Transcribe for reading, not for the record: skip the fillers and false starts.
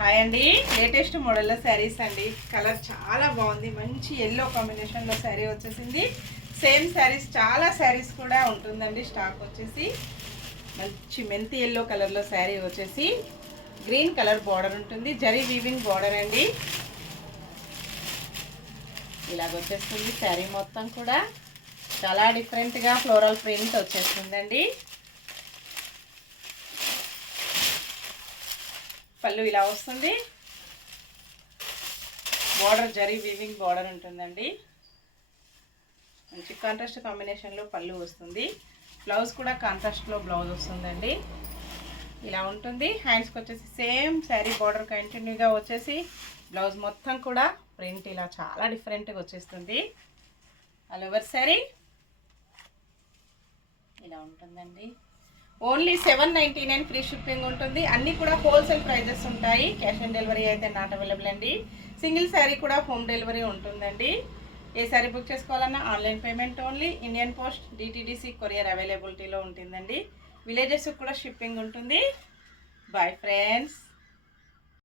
Hi అండి, latest మోడల్లో శారీస్ అండి. కలర్ చాలా బాగుంది, మంచి ఎల్లో కాంబినేషన్లో శారీ వచ్చేసింది. సేమ్ శారీస్ చాలా శారీస్ కూడా ఉంటుందండి. స్టాక్ వచ్చేసి మంచి మెంతి ఎల్లో కలర్లో శారీ వచ్చేసి గ్రీన్ కలర్ బార్డర్ ఉంటుంది, జరీ వీవింగ్ బార్డర్ అండి. ఇలాగ వచ్చేస్తుంది శారీ మొత్తం కూడా. చాలా డిఫరెంట్గా ఫ్లోరల్ ప్రింట్ వచ్చేస్తుందండి. పళ్ళు ఇలా వస్తుంది, బార్డర్ జరీ వీవింగ్ బార్డర్ ఉంటుందండి. మంచి కాంట్రాస్ట్ కాంబినేషన్లో పళ్ళు వస్తుంది. బ్లౌజ్ కూడా కాంట్రాస్ట్లో బ్లౌజ్ వస్తుందండి. ఇలా ఉంటుంది. హ్యాండ్స్కి వచ్చేసి సేమ్ శారీ బార్డర్ కంటిన్యూగా వచ్చేసి బ్లౌజ్ మొత్తం కూడా ప్రింట్ ఇలా చాలా డిఫరెంట్గా వచ్చేస్తుంది. ఆల్ ఓవర్ శారీ ఇలా ఉంటుందండి. ఓన్లీ 799 ఫ్రీ షిప్పింగ్ ఉంటుంది. అన్నీ కూడా హోల్సేల్ ప్రైజెస్ ఉంటాయి. క్యాష్ ఆన్ డెలివరీ అయితే నాట్ అవైలబుల్ అండి. సింగిల్ శారీ కూడా హోమ్ డెలివరీ ఉంటుందండి. ఏ శారీ బుక్ చేసుకోవాలన్నా online payment only. Indian post DTDC courier అవైలబిలిటీలో ఉంటుందండి. విలేజెస్కి కూడా షిప్పింగ్ ఉంటుంది. Bye friends.